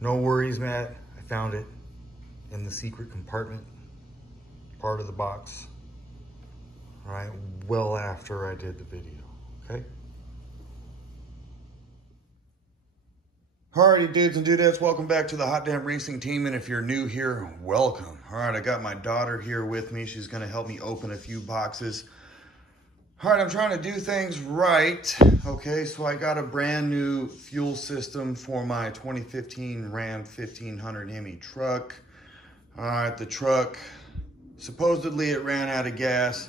No worries, Matt. I found it in the secret compartment, part of the box. All right, well after I did the video, okay? Alrighty, dudes and dudettes, welcome back to the Hot Damn Racing Team, and if you're new here, welcome. All right, I got my daughter here with me. She's gonna help me open a few boxes. All right, I'm trying to do things right. Okay, so I got a brand new fuel system for my 2015 Ram 1500 Hemi truck. All right, the truck, supposedly it ran out of gas.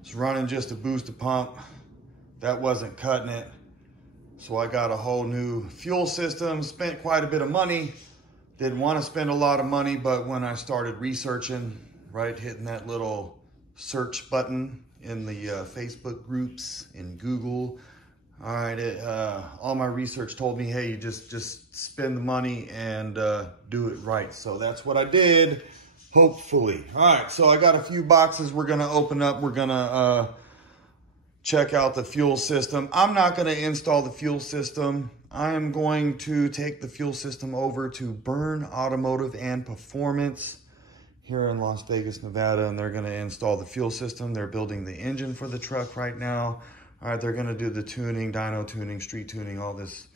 It's running just a booster pump. That wasn't cutting it. So I got a whole new fuel system, spent quite a bit of money. Didn't want to spend a lot of money, but when I started researching, right, hitting that little search button in the Facebook groups, in Google, all right, all my research told me, hey, you just spend the money and do it right. So that's what I did, hopefully. All right, so I got a few boxes we're gonna open up. We're gonna check out the fuel system. I'm not gonna install the fuel system. I am going to take the fuel system over to Byrne Automotive and Performance here in Las Vegas, Nevada, and they're gonna install the fuel system. They're building the engine for the truck right now. All right, they're gonna do the tuning, dyno tuning, street tuning, all this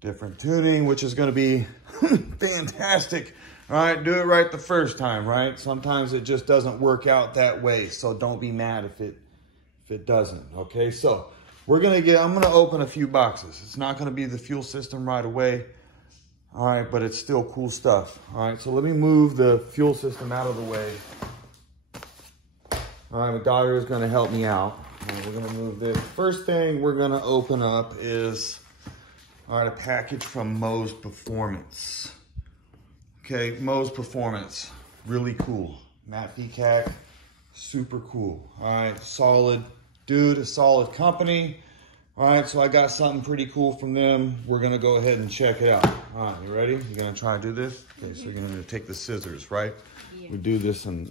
different tuning, which is gonna be fantastic. All right, do it right the first time, right? Sometimes it just doesn't work out that way, so don't be mad if it doesn't, okay? So I'm gonna open a few boxes. It's not gonna be the fuel system right away, all right, but it's still cool stuff. All right, so let me move the fuel system out of the way. All right, my daughter is gonna help me out. All right, we're gonna move this. First thing we're gonna open up is, all right, a package from Moe's Performance. Okay, Moe's Performance, really cool. Matt Fecac, super cool. All right, solid dude, a solid company. All right, so I got something pretty cool from them. We're gonna go ahead and check it out. All right, you ready? You gonna try to do this? Okay, so you're gonna take the scissors, right? Yeah. We do this in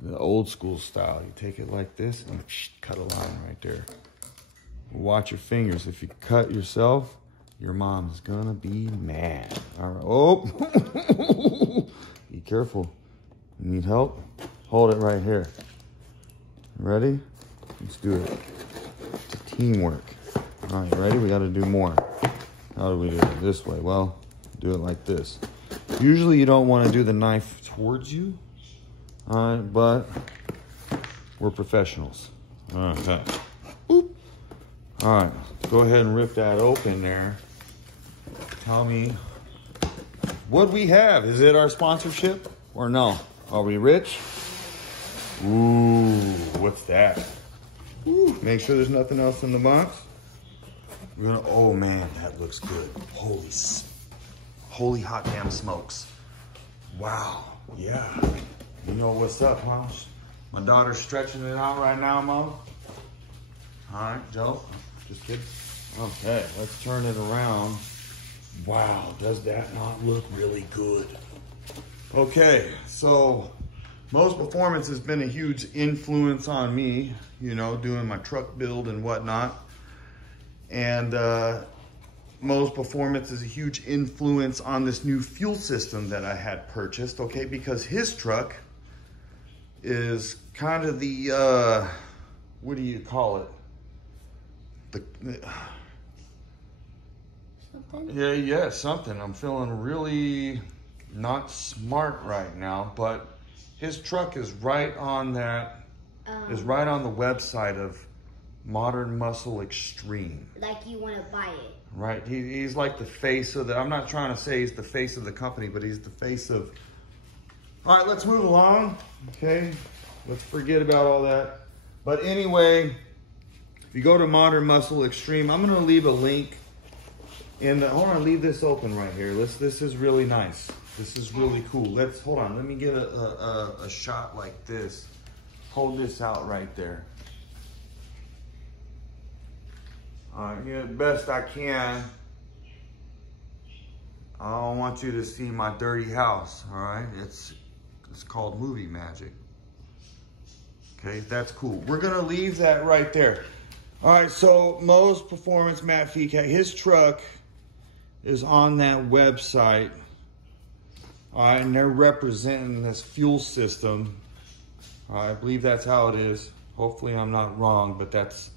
the old school style. You take it like this and cut a line right there. Watch your fingers. If you cut yourself, your mom's gonna be mad. All right, oh, be careful. You need help? Hold it right here. Ready? Let's do it. It's teamwork. All right, ready? We got to do more. How do we do it? This way. Well, do it like this. Usually you don't want to do the knife towards you. All right, but we're professionals. All right. Boop. All right, go ahead and rip that open there. Tell me what we have. Is it our sponsorship or no? Are we rich? Ooh, what's that? Ooh, make sure there's nothing else in the box. We're gonna, oh man, that looks good. Holy hot damn smokes. Wow, yeah. You know what's up, huh? My daughter's stretching it out right now, Mom. All right, Joe, just kidding. Okay, let's turn it around. Wow, does that not look really good? Okay, so Moe's Performance has been a huge influence on me, you know, doing my truck build and whatnot. And Moe's Performance is a huge influence on this new fuel system that I had purchased, okay? Because his truck is kind of the, what do you call it? Something. I'm feeling really not smart right now, but his truck is right on that, is right on the website of Modern Muscle Extreme. Like you want to buy it. Right, he's like the face of the, I'm not trying to say he's the face of the company, but he's the face of, all right, let's move along, okay? Let's forget about all that. But anyway, if you go to Modern Muscle Extreme, I'm gonna leave a link in the, hold on, leave this open right here. This is really nice. This is really cool. Hold on, let me get a shot like this. Hold this out right there. All right, the best I can. I don't want you to see my dirty house, all right? It's called movie magic. Okay, that's cool. We're gonna leave that right there. All right, so Moe's Performance, Matt Fecac, his truck is on that website All right, and they're representing this fuel system. I believe that's how it is. Hopefully I'm not wrong, but that's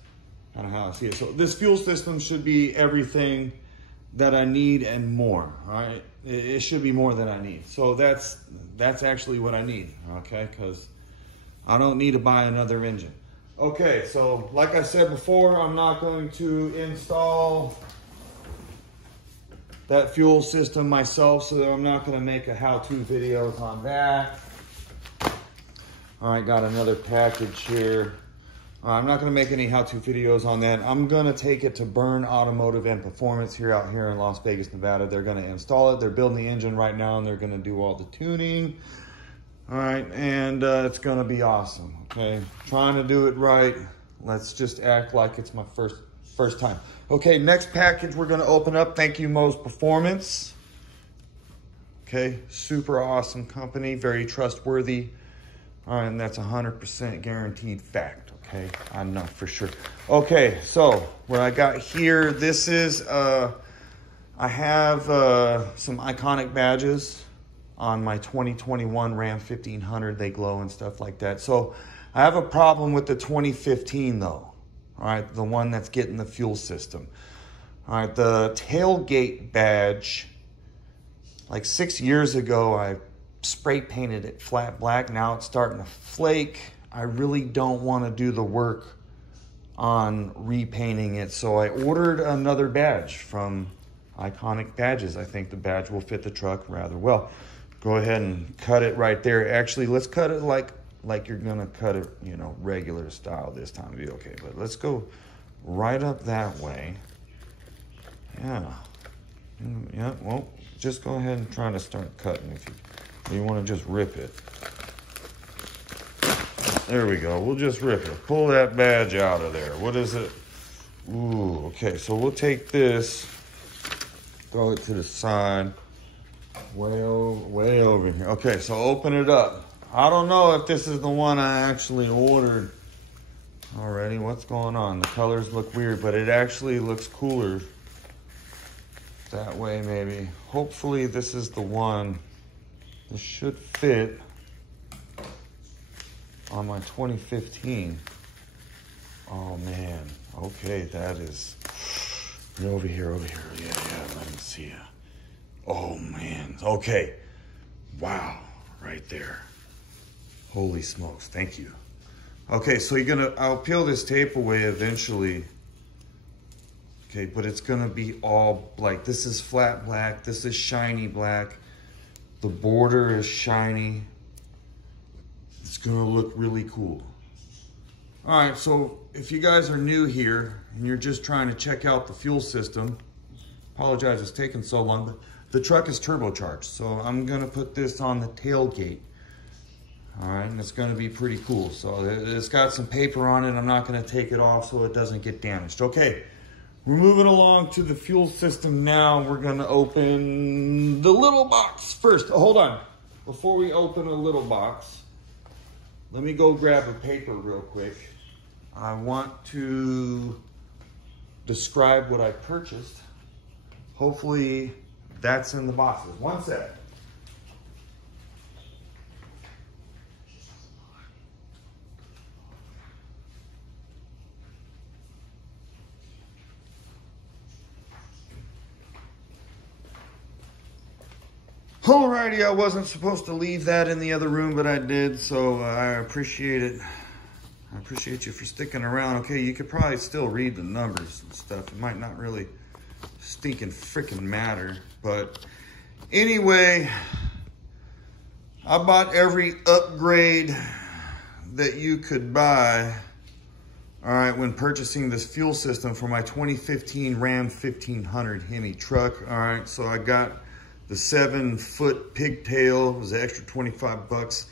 kind of how I see it. So this fuel system should be everything that I need and more, all right? It should be more than I need. So that's actually what I need, okay? Because I don't need to buy another engine. Okay, so like I said before, I'm not going to install that fuel system myself, so I'm not going to make a how-to videos on that. All right, got another package here. I'm not going to make any how-to videos on that. I'm going to take it to Byrne Automotive and Performance out here in Las Vegas, Nevada. They're going to install it. They're building the engine right now, and they're going to do all the tuning. All right, and it's going to be awesome, okay? Trying to do it right. Let's just act like it's my first time. Okay, next package we're going to open up. Thank you, Mo's Performance. Okay, super awesome company, very trustworthy. All right, and that's 100% guaranteed fact, okay? I know for sure. Okay, so what I got here, this is, I have some iconic badges on my 2021 Ram 1500. They glow and stuff like that. So I have a problem with the 2015 though. All right, the one that's getting the fuel system. All right, the tailgate badge, like 6 years ago, I spray painted it flat black. Now it's starting to flake. I really don't want to do the work on repainting it. So I ordered another badge from Iconic Badges. I think the badge will fit the truck rather well. Go ahead and cut it right there. Actually, let's cut it like you're gonna cut it, you know, regular style this time. It'll be okay, but let's go right up that way. Yeah. Yeah, well, just go ahead and try to start cutting if you want to just rip it. There we go. We'll just rip it. Pull that badge out of there. What is it? Ooh, okay. So we'll take this, throw it to the side, way over here. Okay, so open it up. I don't know if this is the one I actually ordered already. What's going on? The colors look weird, but it actually looks cooler that way maybe. Hopefully this is the one. This should fit on my 2015. Oh man, okay, that is, over here, yeah, let me see ya. Oh man, okay, wow, right there. Holy smokes, thank you. Okay, so I'll peel this tape away eventually. Okay, but it's gonna be all like, this is flat black, this is shiny black. The border is shiny. It's gonna look really cool. All right, so if you guys are new here and you're just trying to check out the fuel system, apologize it's taking so long, but the truck is turbocharged. So I'm gonna put this on the tailgate. All right, and it's gonna be pretty cool. So it's got some paper on it. I'm not gonna take it off so it doesn't get damaged. Okay. We're moving along to the fuel system now. We're gonna open the little box first. Oh, hold on. Before we open a little box, let me go grab a paper real quick. I want to describe what I purchased. Hopefully that's in the boxes. One sec. Alrighty, I wasn't supposed to leave that in the other room, but I did, so I appreciate it. I appreciate you for sticking around. Okay, you could probably still read the numbers and stuff. It might not really stinking freaking matter, but anyway, I bought every upgrade that you could buy, all right, when purchasing this fuel system for my 2015 Ram 1500 Hemi truck. All right, so I got the 7-foot pigtail, was an extra 25 bucks.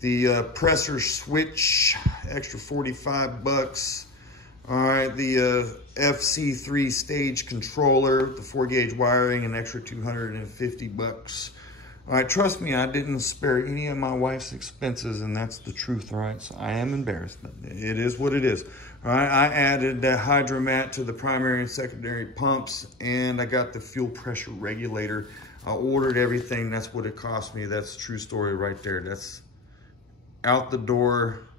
The presser switch, extra 45 bucks. All right, the FC3 stage controller, the 4-gauge wiring, an extra 250 bucks. All right, trust me, I didn't spare any of my wife's expenses, and that's the truth, all right? So I am embarrassed, but it is what it is. All right, I added the hydromat to the primary and secondary pumps, and I got the fuel pressure regulator. I ordered everything. That's what it cost me. That's a true story right there. That's out the door,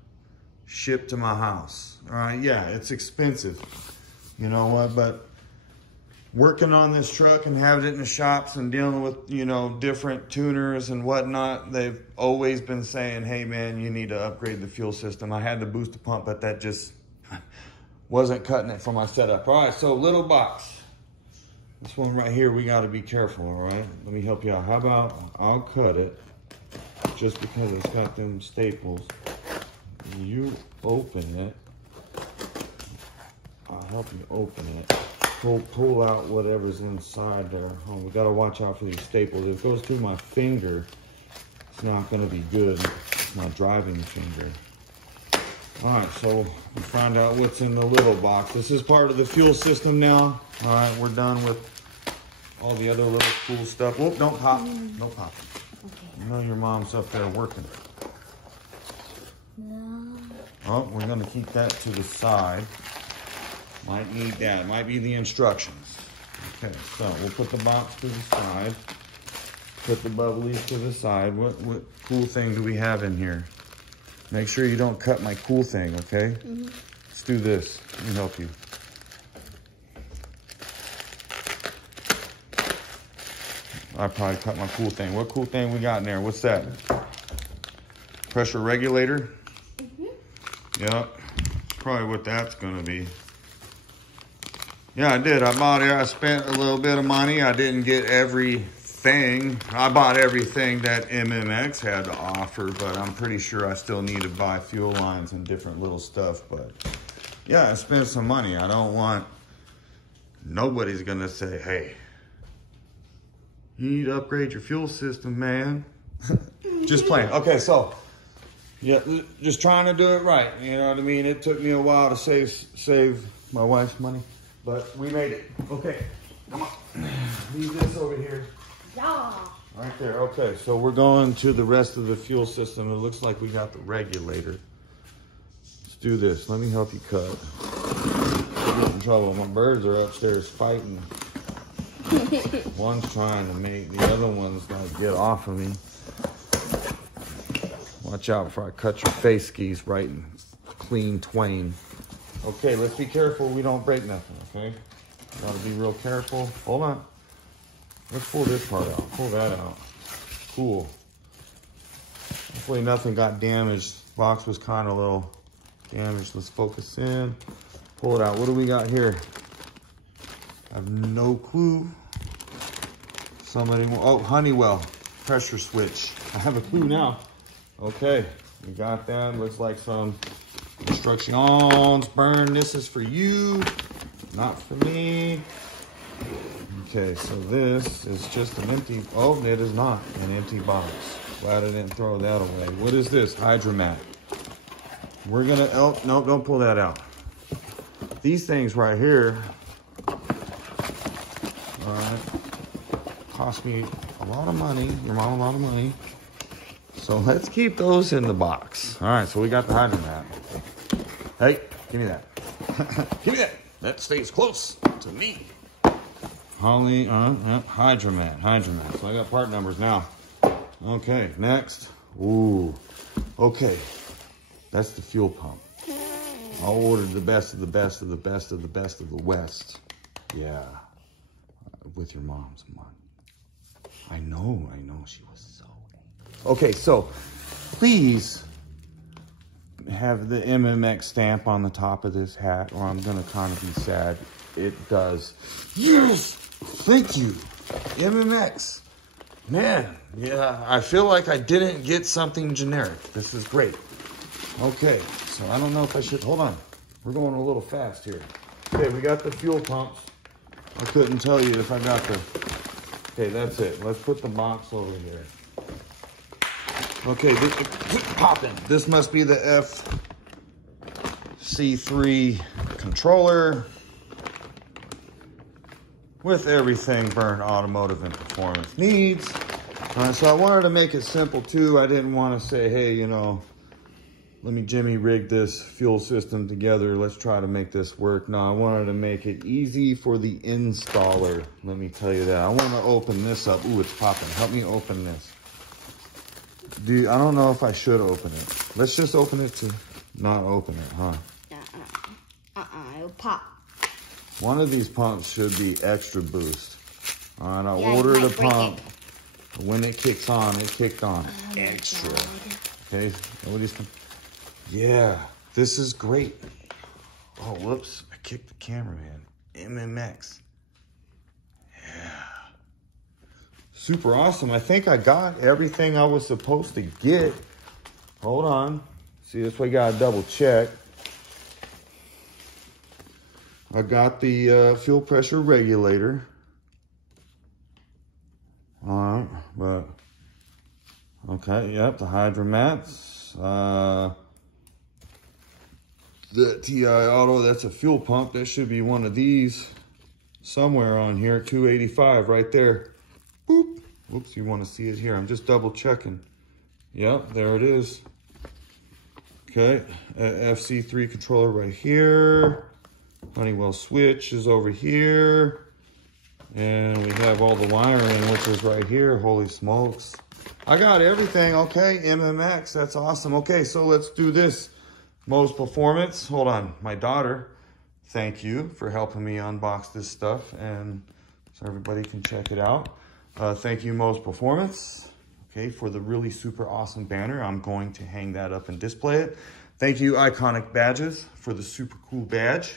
shipped to my house. All right, yeah, it's expensive. You know what, but working on this truck and having it in the shops and dealing with, you know, different tuners and whatnot, they've always been saying, hey man, you need to upgrade the fuel system. I had the booster pump, but that just wasn't cutting it for my setup. All right, so little box. This one right here, we gotta be careful, all right? Let me help you out. How about I'll cut it just because it's got them staples. You open it. I'll help you open it. Pull out whatever's inside there. Oh, we gotta watch out for these staples. If it goes through my finger, it's not gonna be good. It's my driving finger. All right, so we find out what's in the little box. This is part of the fuel system now. All right, we're done with all the other little cool stuff. Whoop, don't pop, don't pop. Okay. You know your mom's up there working. No. Oh, we're gonna keep that to the side. Might need that, might be the instructions. Okay, so we'll put the box to the side. Put the bubblies to the side. What cool thing do we have in here? Make sure you don't cut my cool thing, okay? Mm-hmm. Let's do this. Let me help you. I probably cut my cool thing. What cool thing we got in there? What's that? Pressure regulator? Mm-hmm. Yep. Probably what that's gonna be. Yeah, I did. I bought it. I spent a little bit of money. I didn't get everything. I bought everything that MMX had to offer, but I'm pretty sure I still need to buy fuel lines and different little stuff. But yeah, I spent some money. I don't want, nobody's gonna say, hey, you need to upgrade your fuel system, man. Just playing. Okay, so yeah, just trying to do it right. You know what I mean? It took me a while to save my wife's money. But we made it. Okay, come on. Leave this over here. Yeah. Right there. Okay, so we're going to the rest of the fuel system. It looks like we got the regulator. Let's do this. Let me help you cut. I'm getting in trouble. My birds are upstairs fighting. One's trying to make, the other one's gonna get off of me. Watch out before I cut your face skis right and clean twain. Okay, let's be careful we don't break nothing, okay? Gotta be real careful. Hold on. Let's pull this part out. Pull that out. Cool. Hopefully nothing got damaged. Box was kind of a little damaged. Let's focus in. Pull it out. What do we got here? I have no clue. Somebody, oh, Honeywell. Pressure switch. I have a clue now. Okay, we got that. Looks like some instructions. Byrne, this is for you, not for me. Okay, so this is just an empty, oh, it is not an empty box. Glad I didn't throw that away. What is this? Hydromat. We're gonna, oh, no, don't pull that out. These things right here, all right, cost me a lot of money, your mom a lot of money. So let's keep those in the box. All right, so we got the hydromat. Hey, give me that. Give me that. That stays close to me. Holly, hydromat. So I got part numbers now. Okay, next. Ooh, okay. That's the fuel pump. I ordered the best of the best of the best of the best of the West. Yeah, with your mom's money. I know, she was so angry. Okay, so please have the MMX stamp on the top of this hat, or I'm gonna kind of be sad. It does. Yes, thank you, MMX. Man, yeah, I feel like I didn't get something generic. This is great. Okay, so I don't know if I should, hold on. We're going a little fast here. Okay, we got the fuel pumps. I couldn't tell you if I got the, okay, that's it. Let's put the box over here. Okay, popping. This must be the FC3 controller with everything Byrne Automotive and Performance needs. So I wanted to make it simple too. I didn't want to say, hey, you know, me Jimmy rig this fuel system together. Let's try to make this work. Now, I wanted to make it easy for the installer. Let me tell you that. I want to open this up. Ooh, it's popping. Help me open this. Dude, I don't know if I should open it. Let's just open it to not open it, huh? It'll pop. One of these pumps should be extra boost. All right, I ordered a pump. When it kicks on, it kicked on. Extra. Okay, nobody's coming. Yeah, this is great. Oh, whoops. I kicked the camera, man. MMX. Yeah. Super awesome. I think I got everything I was supposed to get. Hold on. See, this way I got to double check. I got the fuel pressure regulator. All right, but okay, yep, the hydromats. The TI Auto, that's a fuel pump. That should be one of these somewhere on here. 285 right there. Boop. Whoops, you want to see it here. I'm just double checking. Yep, there it is. Okay, FC3 controller right here. Honeywell switch is over here. And we have all the wiring, which is right here. Holy smokes. I got everything. Okay, MMX. That's awesome. Okay, so let's do this. Most Performance. Hold on. My daughter, thank you for helping me unbox this stuff. And so everybody can check it out. Thank you, Most Performance. Okay, for the really super awesome banner. I'm going to hang that up and display it. Thank you, Iconic Badges, for the super cool badge.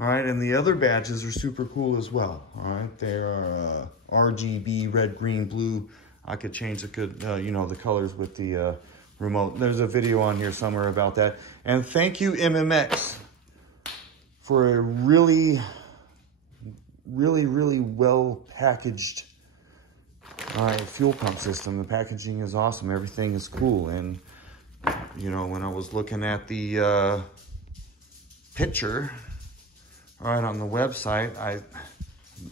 All right, and the other badges are super cool as well. All right, they are RGB, red, green, blue. I could change the, you know, the colors with the remote. There's a video on here somewhere about that. And thank you, MMX, for a really well packaged fuel pump system. The packaging is awesome. Everything is cool. And, you know, when I was looking at the picture, all right, on the website,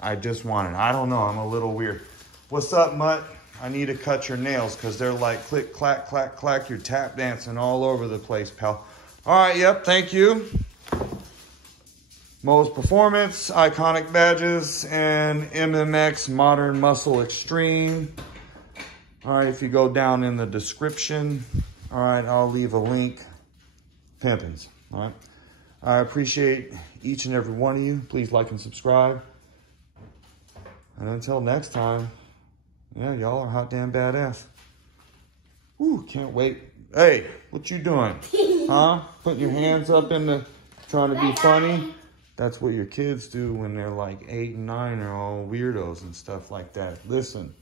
I just wanted, I don't know, I'm a little weird. What's up, Mutt? I need to cut your nails because they're like click, clack, clack, clack. You're tap dancing all over the place, pal. All right, yep, thank you. Most Performance, Iconic Badges, and MMX Modern Muscle Extreme. All right, if you go down in the description, all right, I'll leave a link. Pimpins, all right? I appreciate each and every one of you. Please like and subscribe. And until next time, yeah, y'all are hot damn badass. Woo, can't wait. Hey, what you doing? Huh? Putting your hands up in the, trying to be funny? That's what your kids do when they're like 8 and 9. They're all weirdos and stuff like that. Listen,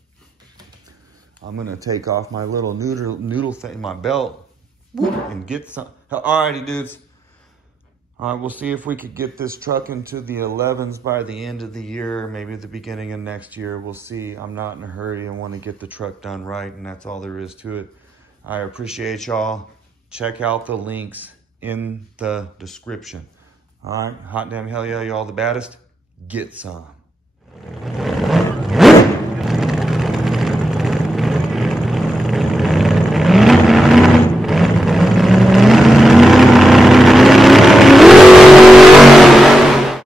I'm gonna take off my little noodle thing, my belt, and get some. Alrighty, dudes. All right, we'll see if we could get this truck into the 11s by the end of the year, maybe the beginning of next year. We'll see. I'm not in a hurry. I want to get the truck done right, and that's all there is to it. I appreciate y'all. Check out the links in the description. All right, hot damn hell yeah, y'all the baddest. Get some.